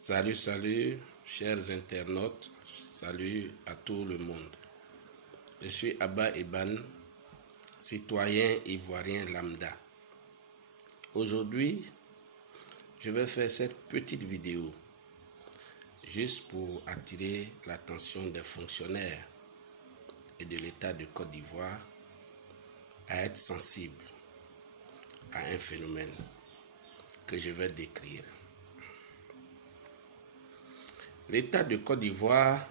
Salut, chers internautes, salut à tout le monde. Je suis Abba Eban, citoyen ivoirien lambda. Aujourd'hui, je vais faire cette petite vidéo juste pour attirer l'attention des fonctionnaires et de l'État de Côte d'Ivoire à être sensibles à un phénomène que je vais décrire. L'État de Côte d'Ivoire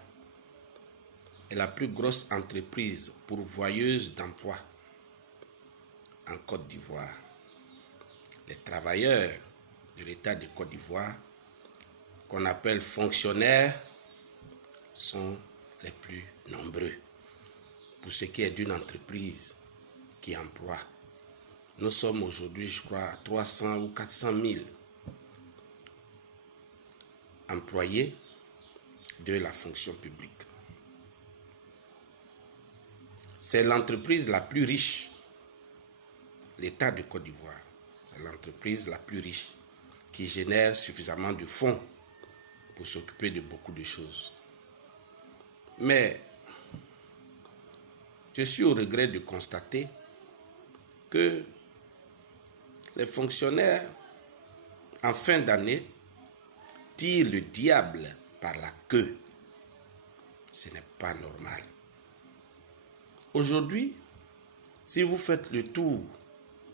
est la plus grosse entreprise pourvoyeuse d'emplois en Côte d'Ivoire. Les travailleurs de l'État de Côte d'Ivoire, qu'on appelle fonctionnaires, sont les plus nombreux pour ce qui est d'une entreprise qui emploie. Nous sommes aujourd'hui, je crois, à 300 ou 400 000 employés de la fonction publique. C'est l'entreprise la plus riche, l'État de Côte d'Ivoire, c'est l'entreprise la plus riche qui génère suffisamment de fonds pour s'occuper de beaucoup de choses. Mais je suis au regret de constater que les fonctionnaires, en fin d'année, tirent le diable par la queue. Ce n'est pas normal. Aujourd'hui, si vous faites le tour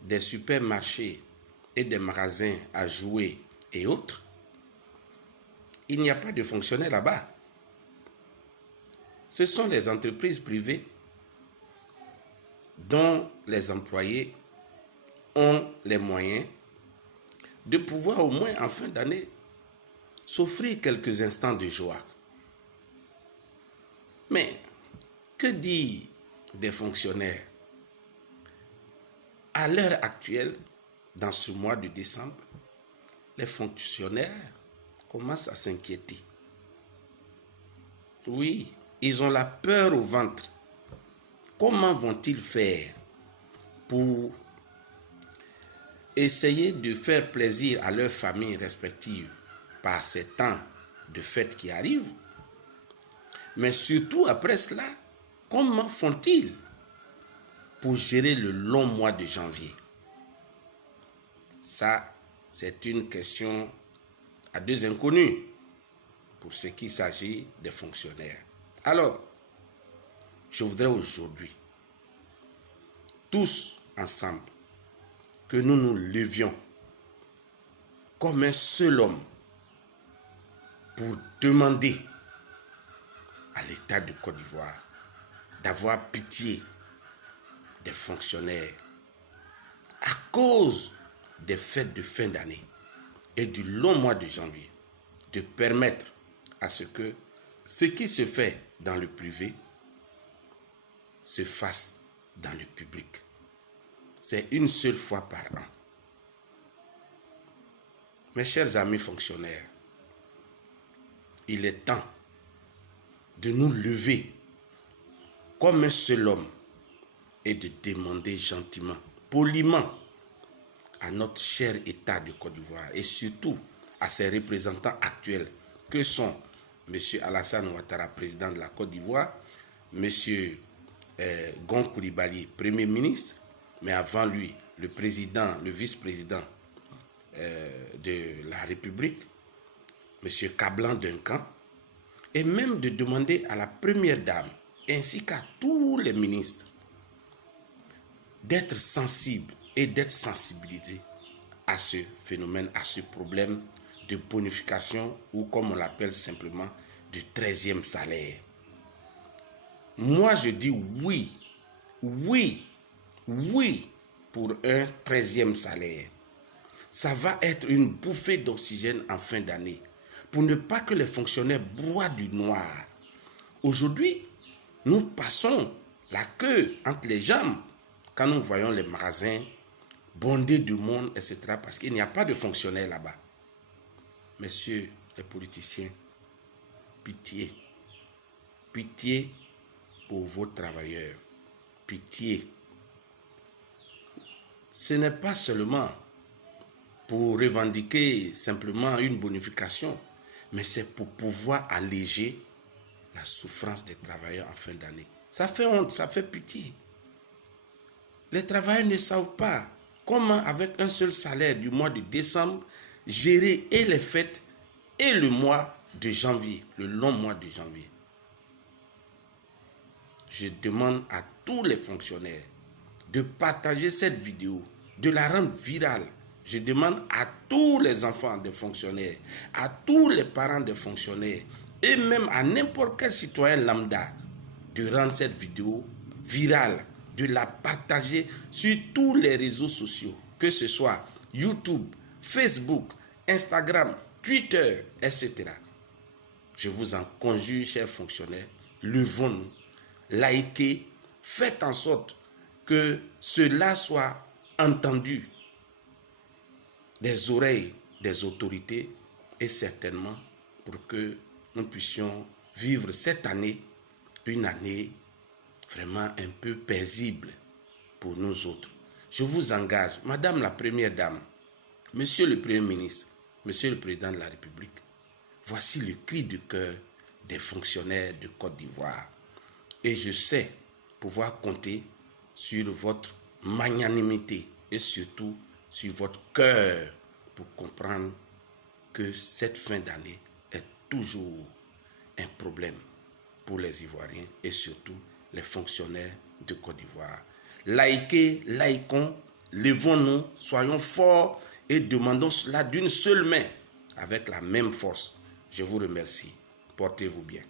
des supermarchés et des magasins à jouets et autres, il n'y a pas de fonctionnaires là-bas. Ce sont les entreprises privées dont les employés ont les moyens de pouvoir au moins en fin d'année s'offrir quelques instants de joie. Mais que dire des fonctionnaires? À l'heure actuelle, dans ce mois de décembre, les fonctionnaires commencent à s'inquiéter. Oui, ils ont la peur au ventre. Comment vont-ils faire pour essayer de faire plaisir à leurs familles respectives par ces temps de fête qui arrivent? Mais surtout après cela, comment font-ils pour gérer le long mois de janvier? Ça, c'est une question à deux inconnus pour ce qui s'agit des fonctionnaires. Alors, je voudrais aujourd'hui, tous ensemble, que nous nous levions comme un seul homme pour demander à l'État de Côte d'Ivoire d'avoir pitié des fonctionnaires à cause des fêtes de fin d'année et du long mois de janvier, de permettre à ce que ce qui se fait dans le privé se fasse dans le public. C'est une seule fois par an. Mes chers amis fonctionnaires, il est temps de nous lever comme un seul homme et de demander gentiment, poliment à notre cher État de Côte d'Ivoire et surtout à ses représentants actuels que sont M. Alassane Ouattara, président de la Côte d'Ivoire, M. Gon Coulibaly, Premier ministre, mais avant lui, le président, le vice-président de la République, M. Kablan Duncan, et même de demander à la Première Dame, ainsi qu'à tous les ministres, d'être sensibles et d'être sensibilisés à ce phénomène, à ce problème de bonification ou comme on l'appelle simplement, du 13e salaire. Moi, je dis oui pour un 13e salaire. Ça va être une bouffée d'oxygène en fin d'année pour ne pas que les fonctionnaires broient du noir. Aujourd'hui, nous passons la queue entre les jambes quand nous voyons les magasins bondés de monde, etc. parce qu'il n'y a pas de fonctionnaires là-bas. Messieurs les politiciens, pitié. Pitié pour vos travailleurs. Pitié. Ce n'est pas seulement pour revendiquer simplement une bonification, mais c'est pour pouvoir alléger la souffrance des travailleurs en fin d'année. Ça fait honte, ça fait pitié. Les travailleurs ne savent pas comment, avec un seul salaire du mois de décembre, gérer et les fêtes et le mois de janvier, le long mois de janvier. Je demande à tous les fonctionnaires de partager cette vidéo, de la rendre virale. Je demande à tous les enfants des fonctionnaires, à tous les parents des fonctionnaires et même à n'importe quel citoyen lambda de rendre cette vidéo virale, de la partager sur tous les réseaux sociaux, que ce soit YouTube, Facebook, Instagram, Twitter, etc. Je vous en conjure, chers fonctionnaires, levons-nous, likez, faites en sorte que cela soit entendu des oreilles des autorités et certainement pour que nous puissions vivre cette année, une année vraiment un peu paisible pour nous autres. Je vous engage, Madame la Première Dame, Monsieur le Premier ministre, Monsieur le Président de la République, voici le cri de cœur des fonctionnaires de Côte d'Ivoire. Et je sais pouvoir compter sur votre magnanimité et surtout sur votre cœur pour comprendre que cette fin d'année est toujours un problème pour les Ivoiriens et surtout les fonctionnaires de Côte d'Ivoire. Likez, likons, levons-nous, soyons forts et demandons cela d'une seule main avec la même force. Je vous remercie. Portez-vous bien.